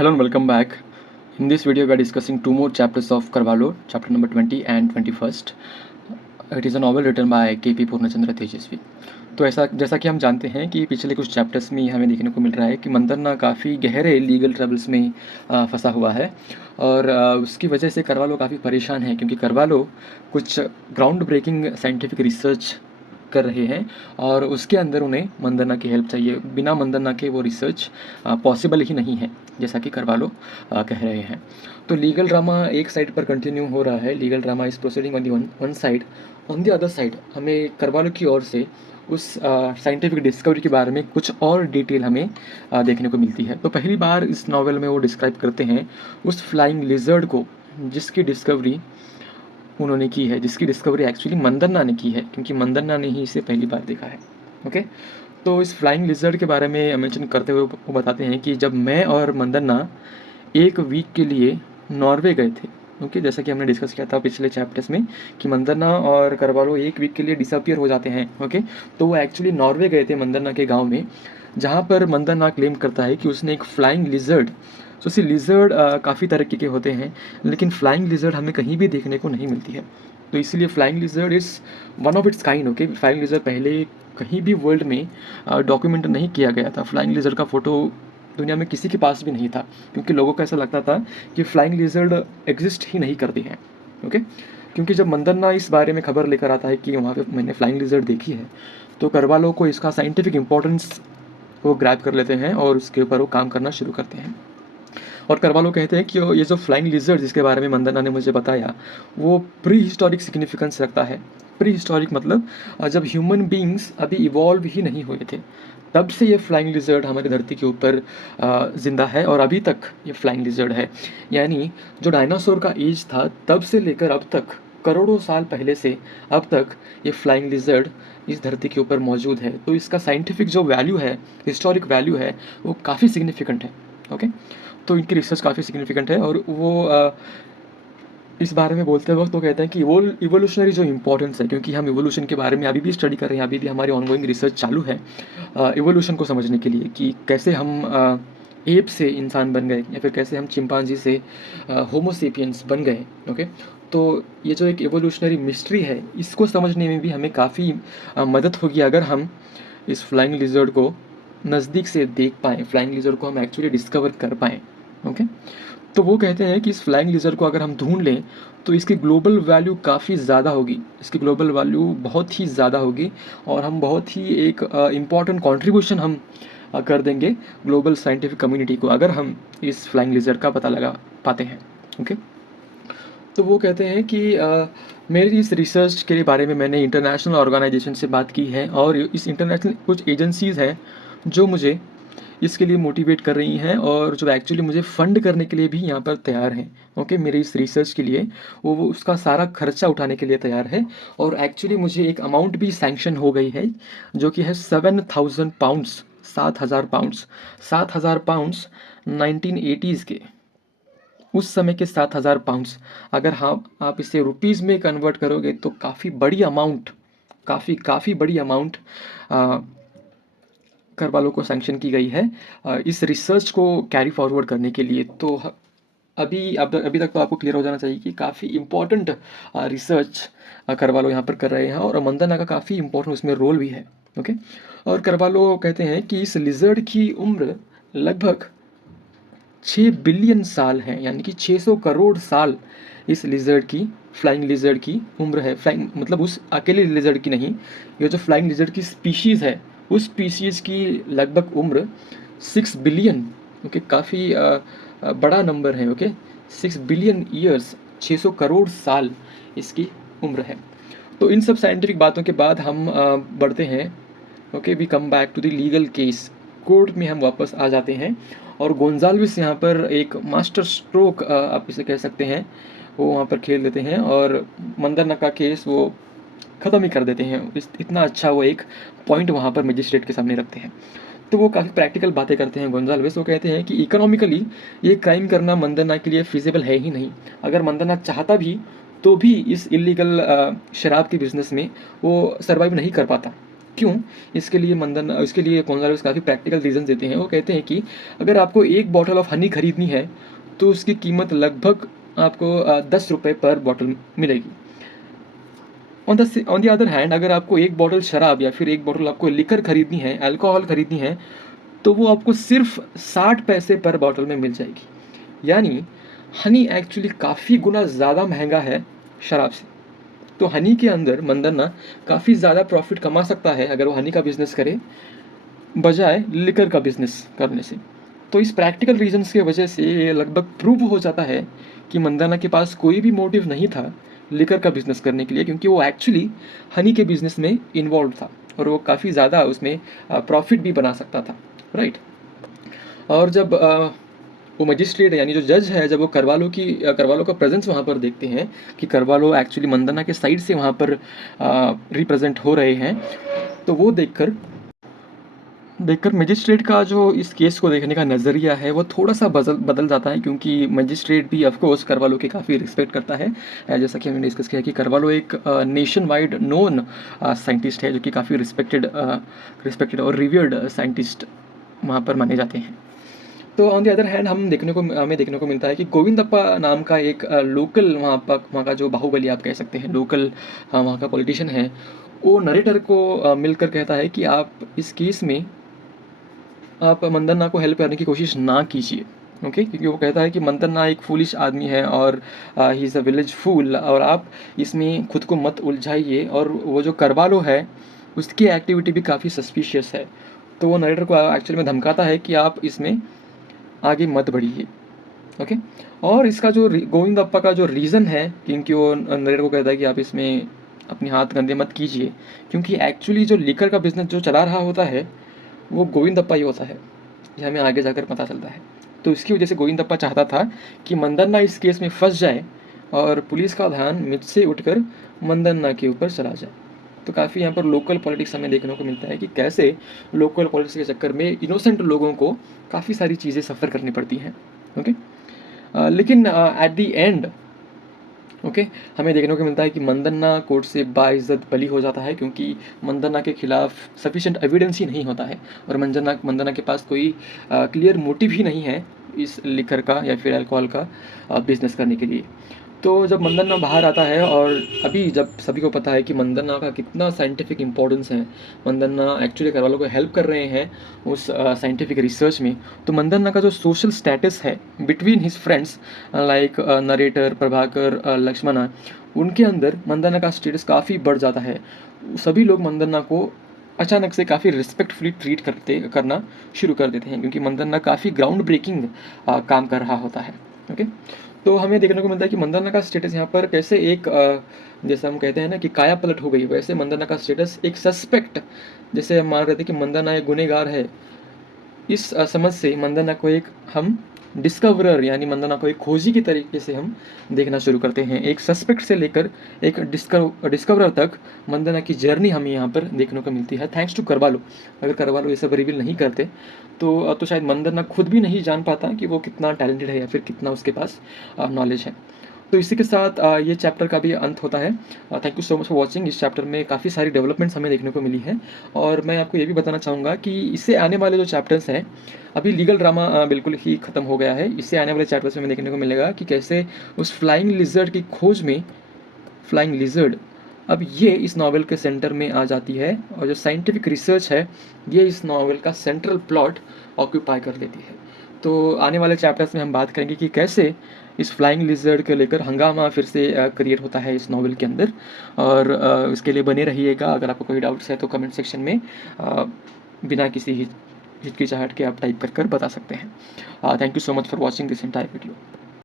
Hello and welcome back. In this video, we are discussing two more chapters of Carvalho, chapter number 20 and 21st. It is a novel written by K.P. पूर्णचंद्र तेजस्वी. तो ऐसा जैसा कि हम जानते हैं कि पिछले कुछ चैप्टर्स में हमें देखने को मिल रहा है कि मंदन्ना काफ़ी गहरे लीगल ट्रबल्स में फंसा हुआ है और उसकी वजह से करवालो काफ़ी परेशान है क्योंकि करवालो कुछ ग्राउंड ब्रेकिंग साइंटिफिक रिसर्च कर रहे हैं और उसके अंदर उन्हें मंदन्ना की हेल्प चाहिए। बिना मंदन्ना के वो रिसर्च पॉसिबल ही नहीं है, जैसा कि करवालो कह रहे हैं। तो लीगल ड्रामा एक साइड पर कंटिन्यू हो रहा है। Legal drama is proceeding on the one side. On the other side हमें करवालो की ओर से उस साइंटिफिक डिस्कवरी के बारे में कुछ और डिटेल हमें देखने को मिलती है। तो पहली बार इस नावल में वो डिस्क्राइब करते हैं उस फ्लाइंग लिजर्ड को जिसकी डिस्कवरी उन्होंने की है, जिसकी डिस्कवरी एक्चुअली मंदन्ना ने की है क्योंकि मंदन्ना ने ही इसे पहली बार देखा है। ओके, तो इस फ्लाइंग लिजर्ड के बारे में मेंशन करते हुए वो बताते हैं कि जब मैं और मंदन्ना एक वीक के लिए नॉर्वे गए थे। ओके, जैसा कि हमने डिस्कस किया था पिछले चैप्टर्स में कि मंदन्ना और करवालो एक वीक के लिए डिसअपियर हो जाते हैं। ओके, तो वो एक्चुअली नॉर्वे गए थे मंदन्ना के गाँव में, जहाँ पर मंदन्ना क्लेम करता है कि उसने एक फ्लाइंग लिजर्ड, सो सी लिजर्ड काफ़ी तरीके के होते हैं लेकिन फ्लाइंग लिजर्ड हमें कहीं भी देखने को नहीं मिलती है। तो इसलिए flying lizard is one of its kind. Okay, flying lizard पहले कहीं भी वर्ल्ड में डॉक्यूमेंट नहीं किया गया था। फ्लाइंग लिजर्ड का फ़ोटो दुनिया में किसी के पास भी नहीं था क्योंकि लोगों को ऐसा लगता था कि फ्लाइंग लिजर्ड एग्जिस्ट ही नहीं करती हैं। ओके, क्योंकि जब मंदन्ना इस बारे में खबर लेकर आता है कि वहाँ पे मैंने फ्लाइंग लिजर्ड देखी है, तो करवालो को इसका साइंटिफिक इम्पोर्टेंस वो ग्रैब कर लेते हैं और उसके ऊपर वो काम करना शुरू करते हैं। और करवालो कहते हैं कि ये जो फ्लाइंग लिजर्ड जिसके बारे में मंदन्ना ने मुझे बताया वो प्री हिस्टोरिक सिग्निफिकेंस रखता है। प्री हिस्टोरिक मतलब जब ह्यूमन बींग्स अभी इवॉल्व ही नहीं हुए थे, तब से ये फ्लाइंग लिजर्ड हमारी धरती के ऊपर ज़िंदा है और अभी तक ये फ्लाइंग लिजर्ड है। यानी जो डायनासोर का एज था तब से लेकर अब तक, करोड़ों साल पहले से अब तक ये फ्लाइंग लिजर्ड इस धरती के ऊपर मौजूद है। तो इसका साइंटिफिक जो वैल्यू है, हिस्टोरिक वैल्यू है, वो काफ़ी सिग्निफिकेंट है। ओके, तो इनकी रिसर्च काफ़ी सिग्निफिकेंट है और वो इस बारे में बोलते वक्त वो कहते हैं कि इवोल्यूशनरी जो इंपॉर्टेंस है, क्योंकि हम इवोल्यूशन के बारे में अभी भी स्टडी कर रहे हैं, अभी भी हमारी ऑनगोइंग रिसर्च चालू है इवोल्यूशन को समझने के लिए कि कैसे हम एप से इंसान बन गए या फिर कैसे हम चिंपांजी से होमोसेपियंस बन गए। ओके, तो ये जो एक इवोल्यूशनरी मिस्ट्री है, इसको समझने में भी हमें काफ़ी मदद होगी अगर हम इस फ्लाइंग लिजर्ड को नज़दीक से देख पाएँ, फ्लाइंग लिजर्ड को हम एक्चुअली डिस्कवर कर पाएँ। ओके, तो वो कहते हैं कि इस फ्लाइंग लिजर्ड को अगर हम ढूंढ लें तो इसकी ग्लोबल वैल्यू काफ़ी ज़्यादा होगी, इसकी ग्लोबल वैल्यू बहुत ही ज़्यादा होगी और हम बहुत ही एक इम्पॉर्टेंट कंट्रीब्यूशन हम कर देंगे ग्लोबल साइंटिफिक कम्युनिटी को अगर हम इस फ्लाइंग लिजर्ड का पता लगा पाते हैं। ओके, तो वो कहते हैं कि मेरी इस रिसर्च के बारे में मैंने इंटरनेशनल ऑर्गेनाइजेशन से बात की है और इस इंटरनेशनल कुछ एजेंसीज़ हैं जो मुझे इसके लिए मोटिवेट कर रही हैं और जो एक्चुअली मुझे फ़ंड करने के लिए भी यहाँ पर तैयार हैं। ओके, मेरे इस रिसर्च के लिए वो उसका सारा खर्चा उठाने के लिए तैयार है और एक्चुअली मुझे एक अमाउंट भी सैंक्शन हो गई है जो कि है 7,000 पाउंड्स, 7,000 पाउंड्स। 7,000 पाउंड्स 1980s के उस समय के 7,000 पाउंड्स अगर हाँ आप इसे रुपीज़ में कन्वर्ट करोगे तो काफ़ी बड़ी अमाउंट, काफ़ी बड़ी अमाउंट करवालो को सैंक्शन की गई है इस रिसर्च को कैरी फॉरवर्ड करने के लिए। तो अभी तक तो आपको क्लियर हो जाना चाहिए कि काफ़ी इम्पोर्टेंट रिसर्च करवालो यहाँ पर कर रहे हैं और मंदन्ना का काफ़ी इम्पोर्टेंट उसमें रोल भी है। ओके, और करवालो कहते हैं कि इस लिजर्ड की उम्र लगभग 6 बिलियन साल है, यानी कि 600 करोड़ साल इस लिजर्ड की, फ्लाइंग लिजर्ड की उम्र है। फ्लाइंग मतलब उस अकेले लिजर्ड की नहीं, ये जो फ्लाइंग लिजर्ड की स्पीशीज़ है उस स्पीशीज़ की लगभग उम्र 6 बिलियन। ओके, काफ़ी बड़ा नंबर है। ओके, 6 बिलियन ईयर्स, 600 करोड़ साल इसकी उम्र है। तो इन सब साइंटिफिक बातों के बाद हम बढ़ते हैं। Okay, we come back to the legal case. Court में हम वापस आ जाते हैं और गोंजाल्विस यहाँ पर एक मास्टर स्ट्रोक आप इसे कह सकते हैं, वो वहाँ पर खेल देते हैं और मंदन्ना का केस वो ख़त्म ही कर देते हैं। इतना अच्छा वो एक पॉइंट वहाँ पर मजिस्ट्रेट के सामने रखते हैं। तो वो काफ़ी प्रैक्टिकल बातें करते हैं गोंजाल्विस। वो कहते हैं कि इकोनॉमिकली ये क्राइम करना मंदन्ना के लिए फिजिबल है ही नहीं। अगर मंदन्ना चाहता भी तो भी इस इलीगल शराब के बिज़नेस में वो सर्वाइव नहीं कर पाता। क्यों? इसके लिए कॉन्ज़ार्वेटिव्स काफ़ी प्रैक्टिकल रीज़न देते हैं। वो कहते हैं कि अगर आपको एक बॉटल ऑफ हनी खरीदनी है तो उसकी कीमत लगभग आपको 10 रुपये पर बॉटल मिलेगी। ऑन द अदर हैंड अगर आपको एक बॉटल शराब या फिर एक बॉटल आपको लिकर खरीदनी है, अल्कोहल खरीदनी है, तो वो आपको सिर्फ 60 पैसे पर बॉटल में मिल जाएगी। यानी हनी एक्चुअली काफ़ी गुना ज़्यादा महंगा है शराब से। तो हनी के अंदर मंदन्ना काफ़ी ज़्यादा प्रॉफिट कमा सकता है अगर वो हनी का बिज़नेस करे, बजाय लिकर का बिज़नेस करने से। तो इस प्रैक्टिकल रीजंस की वजह से ये लगभग प्रूव हो जाता है कि मंदाना के पास कोई भी मोटिव नहीं था लिकर का बिज़नेस करने के लिए, क्योंकि वो एक्चुअली हनी के बिज़नेस में इन्वॉल्व था और वो काफ़ी ज़्यादा उसमें प्रॉफिट भी बना सकता था, राइट। और जब वो मजिस्ट्रेट यानी जो जज है, जब वो करवालो का प्रेजेंस वहाँ पर देखते हैं कि करवालो एक्चुअली मंदाना के साइड से वहाँ पर रिप्रेजेंट हो रहे हैं, तो वो देखकर मजिस्ट्रेट का जो इस केस को देखने का नज़रिया है वो थोड़ा सा बदल जाता है, क्योंकि मजिस्ट्रेट भी ऑफ कोर्स करवालो की काफ़ी रिस्पेक्ट करता है। जैसा कि हमने डिस्कस किया कि करवालो एक नेशन वाइड नोन साइंटिस्ट है, जो कि काफ़ी रिस्पेक्टेड और रिवियर्ड साइंटिस्ट वहाँ पर माने जाते हैं। तो ऑन द अदर हैंड हमें देखने को मिलता है कि गोविंदप्पा नाम का एक लोकल वहाँ का जो बाहुबली आप कह सकते हैं, लोकल वहाँ का पॉलिटिशियन है, वो नरेटर को मिलकर कहता है कि आप इस केस में आप मंदन्ना को हेल्प करने की कोशिश ना कीजिए, ओके। क्योंकि वो कहता है कि मंदन्ना एक फूलिश आदमी है और ही इज़ अ विलेज फूल, और आप इसमें खुद को मत उलझाइए। और वो जो करवालो है उसकी एक्टिविटी भी काफ़ी सस्पिशियस है। तो वो नरेटर को एक्चुअली में धमकाता है कि आप इसमें आगे मत बढ़िए, ओके। और इसका जो गोविंदप्पा का जो रीज़न है, क्योंकि वो नरेटर को कहता है कि आप इसमें अपने हाथ गंदे मत कीजिए, क्योंकि एक्चुअली जो लिकर का बिज़नेस जो चला रहा होता है वो गोविंदप्पा ही होता है, ये हमें आगे जाकर पता चलता है। तो इसकी वजह से गोविंदप्पा चाहता था कि मंदन्ना इस केस में फंस जाए और पुलिस का ध्यान मुझसे उठकर मंदन्ना के ऊपर चला जाए। तो काफ़ी यहाँ पर लोकल पॉलिटिक्स हमें देखने को मिलता है कि कैसे लोकल पॉलिटिक्स के चक्कर में इनोसेंट लोगों को काफ़ी सारी चीज़ें सफ़र करनी पड़ती हैं, ओके। लेकिन एट द एंड ओके हमें देखने को मिलता है कि मंदन्ना कोर्ट से बाइज्जत बरी हो जाता है, क्योंकि मंदन्ना के खिलाफ सफिशेंट एविडेंस ही नहीं होता है और मंदन्ना के पास कोई क्लियर मोटिव ही नहीं है इस लिकर का या फिर अल्कोहल का बिजनेस करने के लिए। तो जब मंदन्ना बाहर आता है, और अभी जब सभी को पता है कि मंदन्ना का कितना साइंटिफिक इम्पोर्टेंस है, मंदन्ना एक्चुअली करवालों को हेल्प कर रहे हैं उस साइंटिफिक रिसर्च में, तो मंदन्ना का जो सोशल स्टेटस है between his friends like narrator, Prabhakar, Lakshmana, उनके अंदर मंदन्ना का स्टेटस काफ़ी बढ़ जाता है। सभी लोग मंदन्ना को अचानक से काफ़ी रिस्पेक्टफुली ट्रीट करना शुरू कर देते हैं, क्योंकि मंदन्ना काफ़ी ग्राउंड ब्रेकिंग काम कर रहा होता है, ओके। तो हमें देखने को मिलता है कि मंदन्ना का स्टेटस यहाँ पर कैसे एक जैसे हम कहते हैं ना कि काया पलट हो गई, वैसे मंदन्ना का स्टेटस एक सस्पेक्ट, जैसे हम मान रहे थे कि मंदन्ना एक गुनहगार है, इस समझ से मंदन्ना को एक हम डिस्कवरर यानी मंदन्ना को एक खोजी की तरीके से हम देखना शुरू करते हैं। एक सस्पेक्ट से लेकर एक डिस्कवरर तक मंदन्ना की जर्नी हमें यहाँ पर देखने को मिलती है, थैंक्स टू करवालो। अगर करवालो ये सब रिवील नहीं करते तो शायद मंदन्ना खुद भी नहीं जान पाता कि वो कितना टैलेंटेड है या फिर कितना उसके पास नॉलेज है। तो इसी के साथ ये चैप्टर का भी अंत होता है। Thank you so much for watching. इस चैप्टर में काफ़ी सारी डेवलपमेंट्स हमें देखने को मिली हैं, और मैं आपको ये भी बताना चाहूँगा कि इससे आने वाले जो चैप्टर्स हैं, अभी लीगल ड्रामा बिल्कुल ही ख़त्म हो गया है, इससे आने वाले चैप्टर्स में हमें देखने को मिलेगा कि कैसे उस फ्लाइंग लिजर्ड की खोज में फ्लाइंग लिजर्ड अब ये इस नावल के सेंटर में आ जाती है, और जो साइंटिफिक रिसर्च है ये इस नावल का सेंट्रल प्लॉट ऑक्यूपाई कर लेती है। तो आने वाले चैप्टर्स में हम बात करेंगे कि कैसे इस फ्लाइंग लिजर्ड को लेकर हंगामा फिर से क्रिएट होता है इस नावल के अंदर, और इसके लिए बने रहिएगा। अगर आपको कोई डाउट्स है तो कमेंट सेक्शन में बिना किसी हिचकिचाहट के आप टाइप कर बता सकते हैं। Thank you so much for watching this entire video.